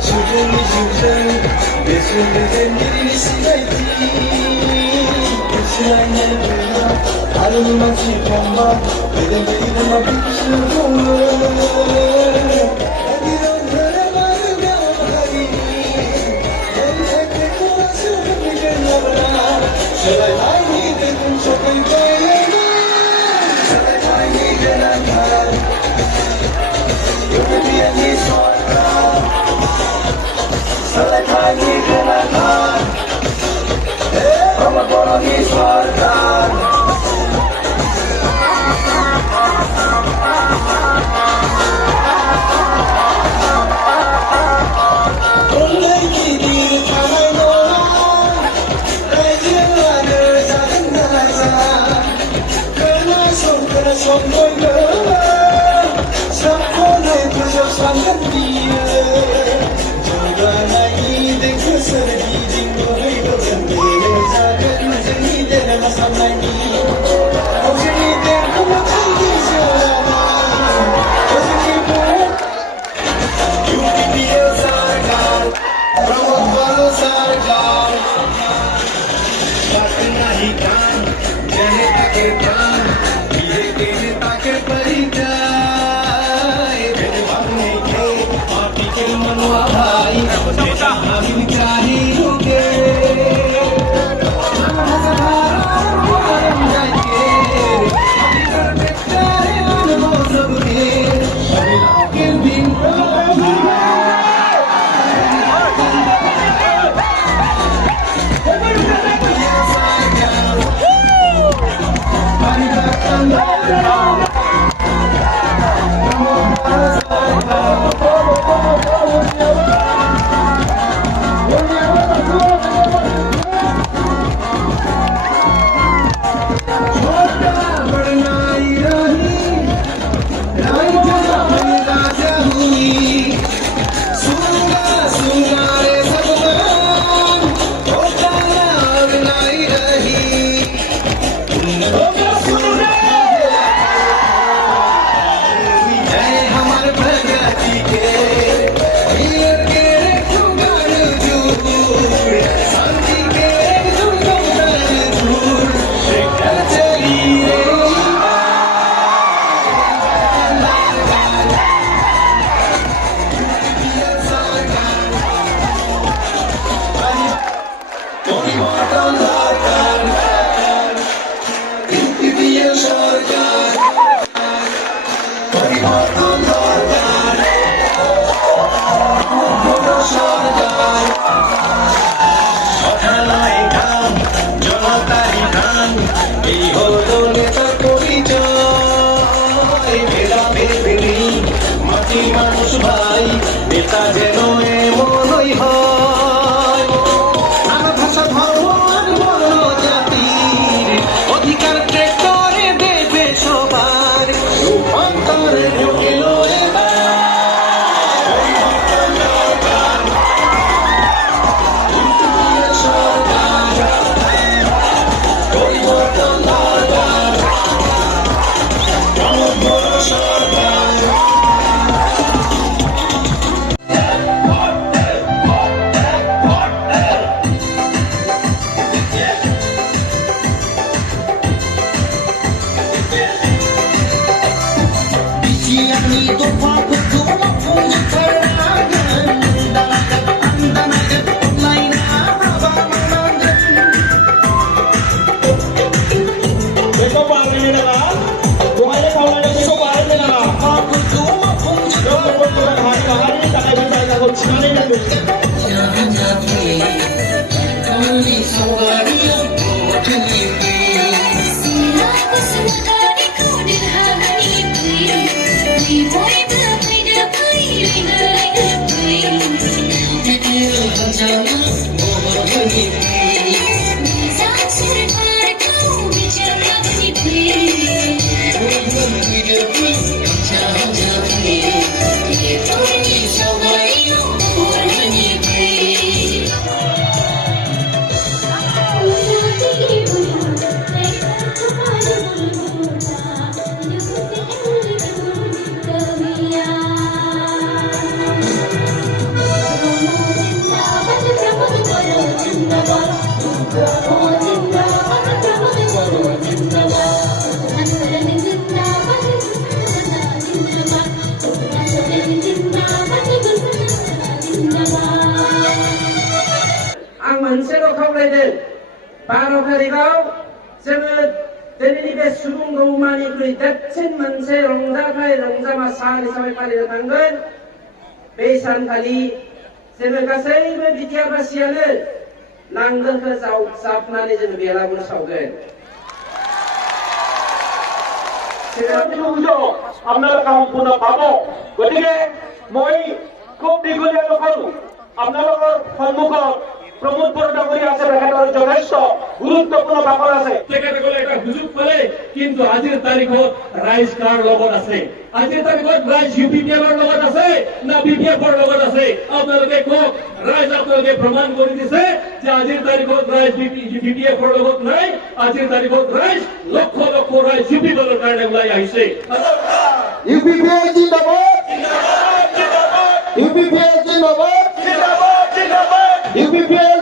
수중이 심장 내 손에 된 일이 시간이지 시간이 내가 다른 맛이 정말 내가 내일만 비추는 동물 이런 사람을 명하니 내 백호가 숨을 나가라 제발 나이 된 척을 거야 제발 나이 된 안타 여기 위한 이 소원가 Select my need in a car. I'm a born on his heart. মানুষ ভাই নেতা যেন এমনই হয় আমার ভাষা ধর্ম আর বর্ণ জাতির অধিকার आं मोनसेल' खावलायदों भारत हादराव जोङो दिनैनि बे सुबुं गौमानिख्रुइ देरसिन मोनसे रंजामा सान हिसाबै फालिनो थांगोन। बे सानखालि जोङो गासैबो बिटिआरबासियानो नांगोलखौ जावजाबनानै जोङो बेलागुर सावगोन। আপনারা সম্পূৰ্ণ পাব। গতিকে মই খুব দীঘলীয়া নকৰো, আপোনালোকৰ সন্মুখত প্ৰমোদ বড়ো ডাঙৰীয়া আছে, তেখেতৰ যথেষ্ট গুৰুত্বপূৰ্ণ ভাষণ আছে। তেখেতসকলে এটা সুযোগ পালে, কিন্তু আজিৰ তাৰিখত ৰাইজ কাৰ লগত আছে? আজিৰ তাৰিখত ৰাইজ ইউপিপিএলৰ লগত আছে না বিপিএফৰ লগত আছে? আপোনালোকে কওক। ৰাইজ আপোনালোকে প্ৰমাণ কৰি দিছে যে আজিৰ তাৰিখত ৰাইজ বিপিএফৰ লগত নাই। আজিৰ তাৰিখত ৰাইজ লক্ষ লক্ষ ৰাইজ ইউপিপিএলৰ কাৰণে ওলাই আহিছে। ইউপিপিএল জিন্দাবাদ, ইউপিপিএল জিন্দাবাদ, ইউপিপিএল